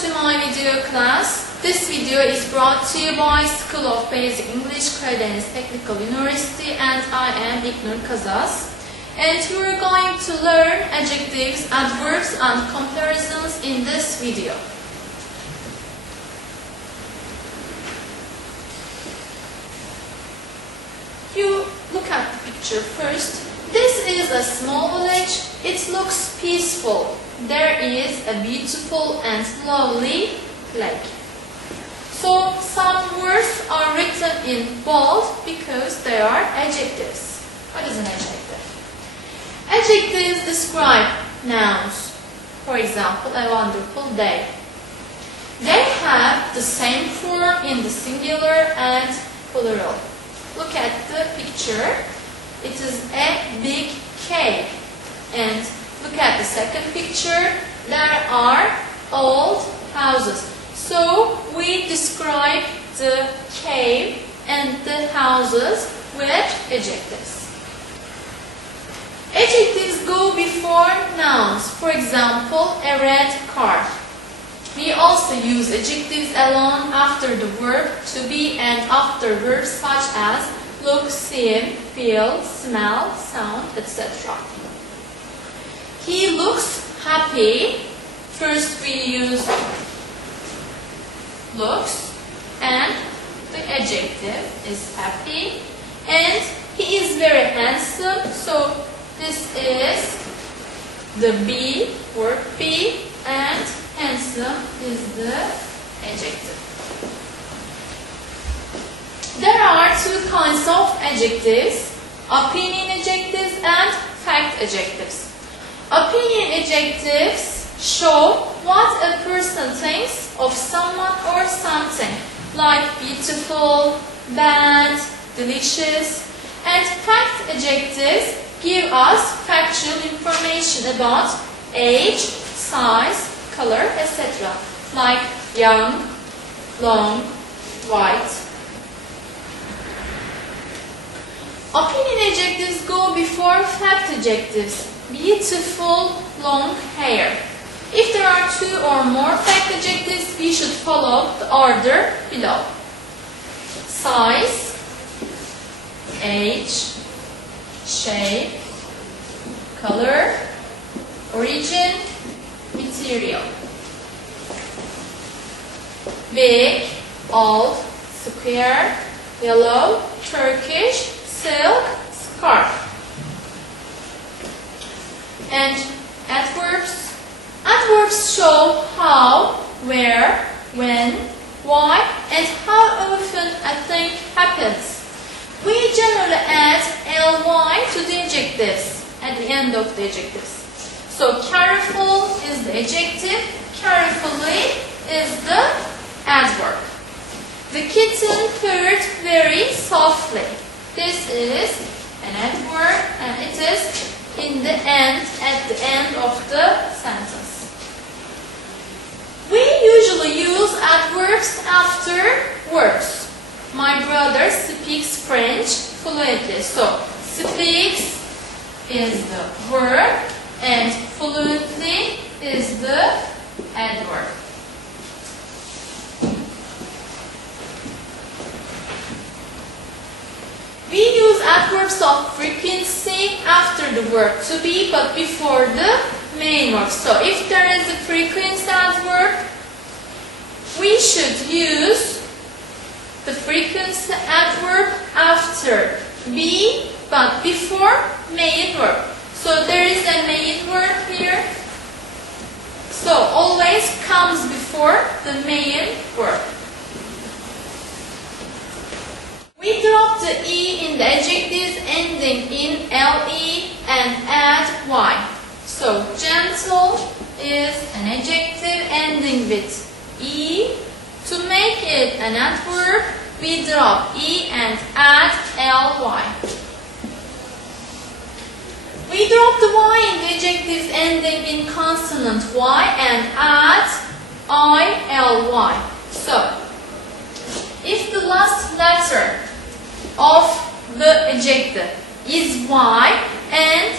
to my video class. This video is brought to you by School of Basic English, Karadeniz Technical University, and I am İlknur Kazas. And we're going to learn adjectives, adverbs, and comparisons in this video. You look at the picture first. This is a small village. It looks peaceful. There is a beautiful and lovely lake. So some words are written in bold because they are adjectives. What is an adjective? Adjectives describe nouns. For example, a wonderful day. They have the same form in the singular and plural. Look at the picture. It is a big cave. And look at the second picture. There are old houses. So we describe the cave and the houses with adjectives. Adjectives go before nouns. For example, a red car. We also use adjectives alone after the verb to be and after verbs such as look, see, feel, smell, sound, etc. He looks happy. First we use looks and the adjective is happy. And he is very handsome. So this is the be, verb be, and handsome is the adjective. There are two kinds of adjectives, opinion adjectives and fact adjectives. Opinion adjectives show what a person thinks of someone or something, like beautiful, bad, delicious. And fact adjectives give us factual information about age, size, color, etc. like young, long, white. Opinion adjectives go before fact adjectives. Beautiful, long hair. If there are two or more fact adjectives, we should follow the order below. Size, age, shape, color, origin, material. Big, old, square, yellow, Turkish, silk, scarf. And adverbs. Adverbs show how, where, when, why, and how often a thing happens. We generally add ly to the adjectives at the end of the adjectives. So careful is the adjective, carefully is the adverb. The kitten purred very softly. This is an adverb and it is in the end, at the end of the sentence. We usually use adverbs after verbs. My brother speaks French fluently. So, speaks is the verb and fluently is the adverb. We use adverbs of frequency after the verb to be but before the main verb. So if there is a frequency adverb, we should use the frequency adverb after be but before main verb. So there is a main verb here. So always comes before the main verb. We drop the E in the adjectives ending in LE and add Y. So, gentle is an adjective ending with E. To make it an adverb, we drop E and add LY. We drop the Y in the adjectives ending in consonant Y and add ILY. So, if the last letter of the adjective is Y and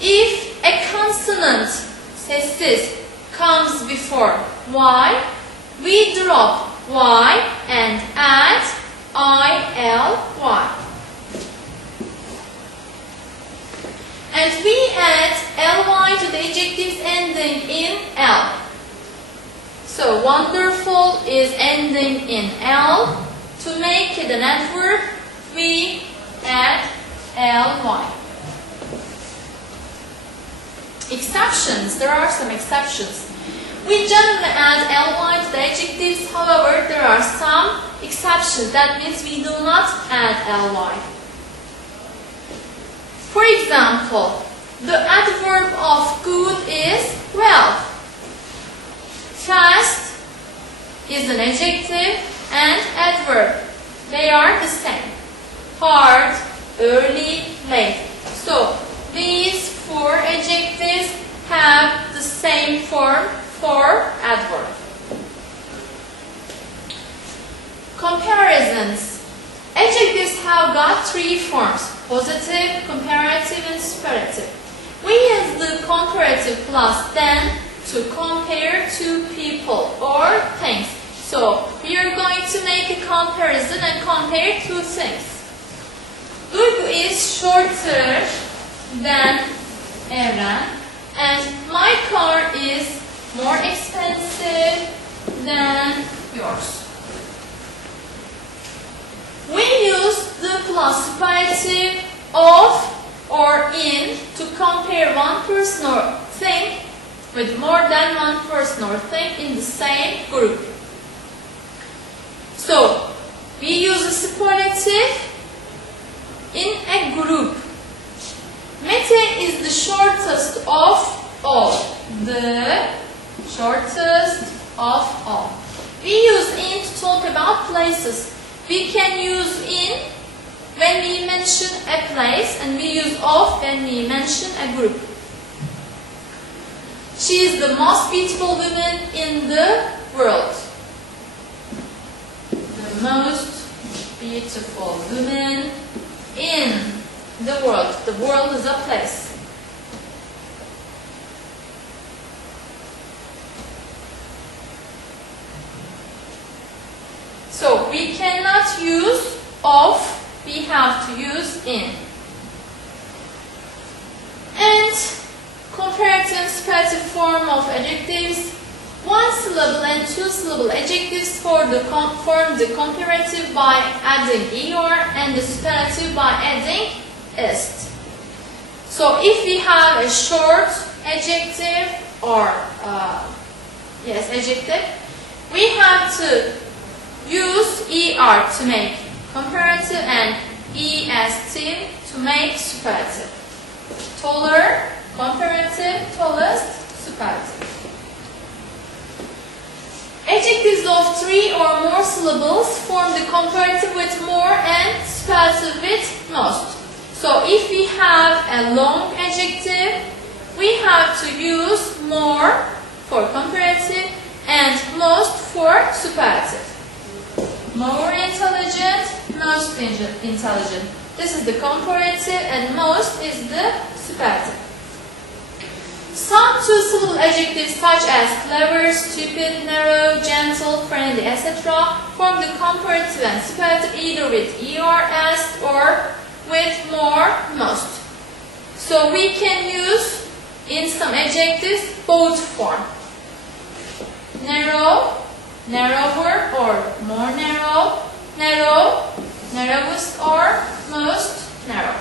if a consonant sessiz comes before y, we drop y and add ILY. And we add ly to the adjectives ending in L. So wonderful is ending in L. To make it an adverb, we add ly. Exceptions. There are some exceptions. We generally add ly to the adjectives. However, there are some exceptions. That means we do not add ly. For example, the adverb of good is well. Fast is an adjective and adverb. They are the same. Hard, early, late. So, these four adjectives have the same form for adverb. Comparisons. Adjectives have got three forms: positive, comparative, and superlative. We use the comparative plus then to compare two people or things. So, we are going to make a comparison and compare two things. Duygu is shorter than Evren, and my car is more expensive than yours. We use the plus superlative of or in to compare one person or thing with more than one person or thing in the same group. So, we use a superlative in a group. Mete is the shortest of all. The shortest of all. We use in to talk about places. We can use in when we mention a place, and we use of when we mention a group. She is the most beautiful woman in the world. The most beautiful woman in the world. The world is a place. So we cannot use of, we have to use in. And comparative and superlative form of adjectives. One syllable and two syllable adjectives form the comparative by adding er and the superlative by adding est. So if we have a short adjective or adjective, we have to use er to make comparative and est to make superlative. Taller, comparative, tallest, superlative. Adjectives of three or more syllables form the comparative with more and superlative with most. So if we have a long adjective, we have to use more for comparative and most for superlative. More intelligent, most intelligent. This is the comparative and most is the superlative. Some two-syllable adjectives such as clever, stupid, narrow, gentle, friendly, etc. form the comparative and superlative either with er, est, or with more, most. So we can use in some adjectives both form. Narrow, narrower or more narrow, narrow, narrowest or most narrow.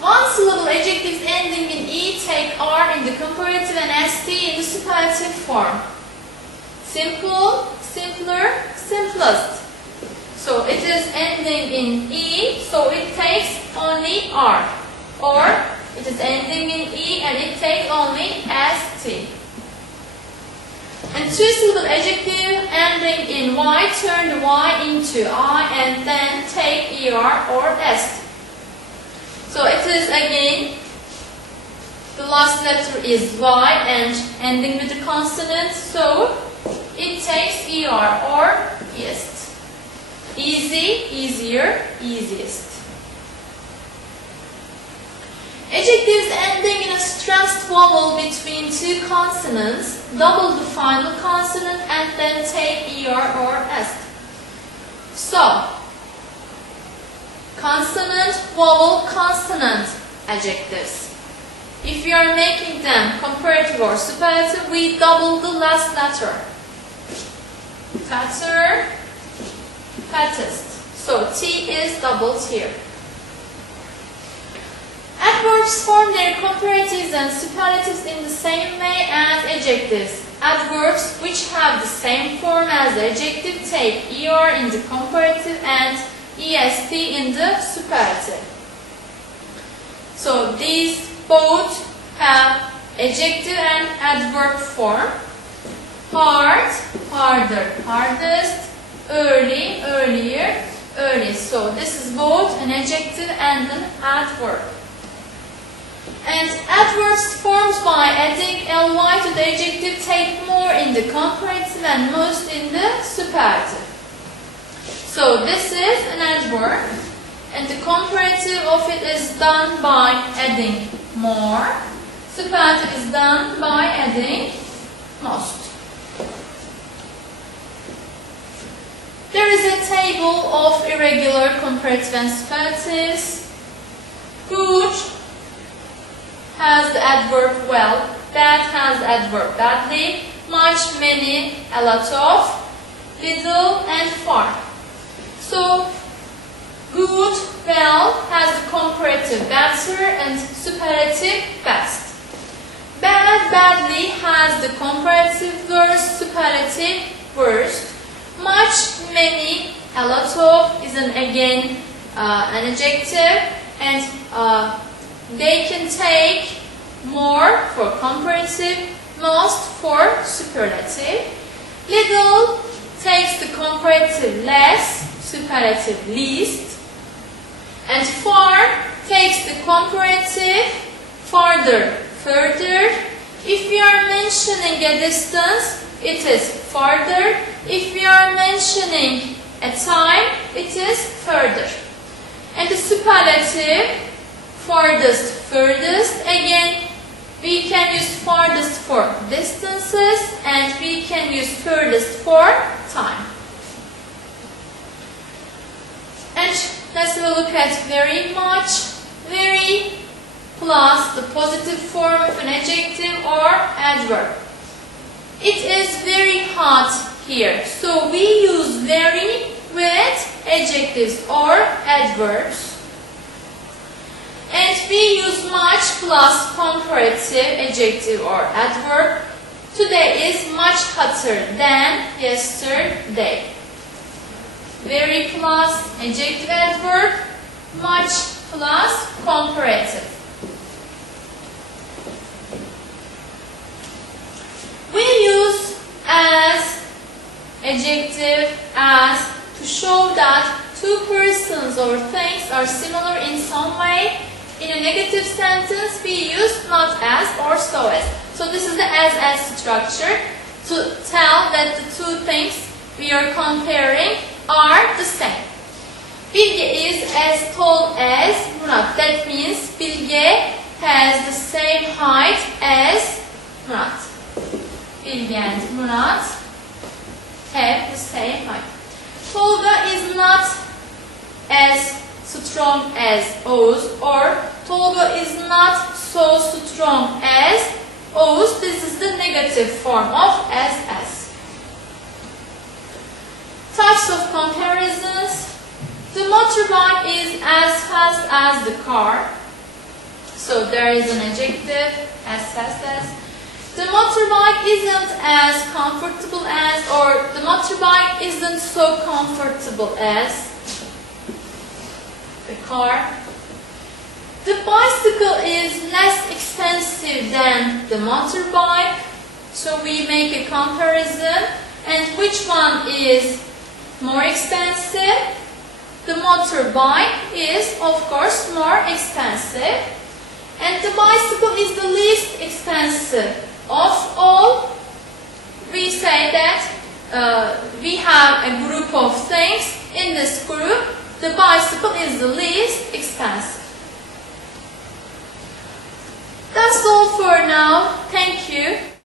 One syllable adjectives ending in e take r in the comparative and st in the superlative form. Simple, simpler, simplest. So it is ending in e, so it takes only r. Or it is ending in e and it takes only st. And two-syllable adjective ending in y turn the y into I and then take er or est. So it is again, the last letter is y and ending with a consonant, so it takes er or est. Easy, easier, easiest. Adjectives ending in a stressed vowel with between two consonants, double the final consonant and then take ER or S. So, consonant, vowel, consonant adjectives. If we are making them comparative or superlative, we double the last letter. Fatter, fattest. So T is doubled here. Adverbs form their comparatives and superlatives in the same way as adjectives. Adverbs which have the same form as the adjective take ER in the comparative and EST in the superlative. So these both have adjective and adverb form. Hard, harder, hardest, early, earlier, earliest. So this is both an adjective and an adverb. And adverbs formed by adding ly to the adjective take more in the comparative and most in the superlative. So this is an adverb, and the comparative of it is done by adding more. Superlative is done by adding most. There is a table of irregular comparative and superlatives. Good has the adverb well, bad has the adverb badly, much, many, a lot of, little, and far. So, good, well has the comparative better and superlative best. Bad, badly has the comparative worst, superlative worst. Much, many, a lot of is again an adjective, and they can take more for comparative, most for superlative. Little takes the comparative less, superlative least. And far takes the comparative farther, further. If we are mentioning a distance, it is farther. If we are mentioning a time, it is further. And the superlative, farthest, furthest, again, we can use farthest for distances and we can use furthest for time. And let's have a look at very much, very plus the positive form of an adjective or adverb. It is very hot here, so we use very with adjectives or adverbs. And we use much plus comparative adjective or adverb. Today is much hotter than yesterday. Very plus adjective adverb, much plus comparative. We use as adjective as to show that two persons or things are similar in some way. In a negative sentence, we use not as or so as. So this is the as structure to tell that the two things we are comparing are the same. Bilge is as tall as Murat. That means Bilge has the same height as Murat. Bilge and Murat have the same height. Tolga is not as strong as Oğuz, or Tolga is not so strong as Oğuz. This is the negative form of as. Types of comparisons. The motorbike is as fast as the car. So there is an adjective, as fast as. The motorbike isn't as comfortable as, or the motorbike isn't so comfortable as the car. The bicycle is less expensive than the motorbike. So we make a comparison. And which one is more expensive? The motorbike is, of course, more expensive. And the bicycle is the least expensive of all. We say that we have a group of things. In this group, the bicycle is the least expensive. That's all for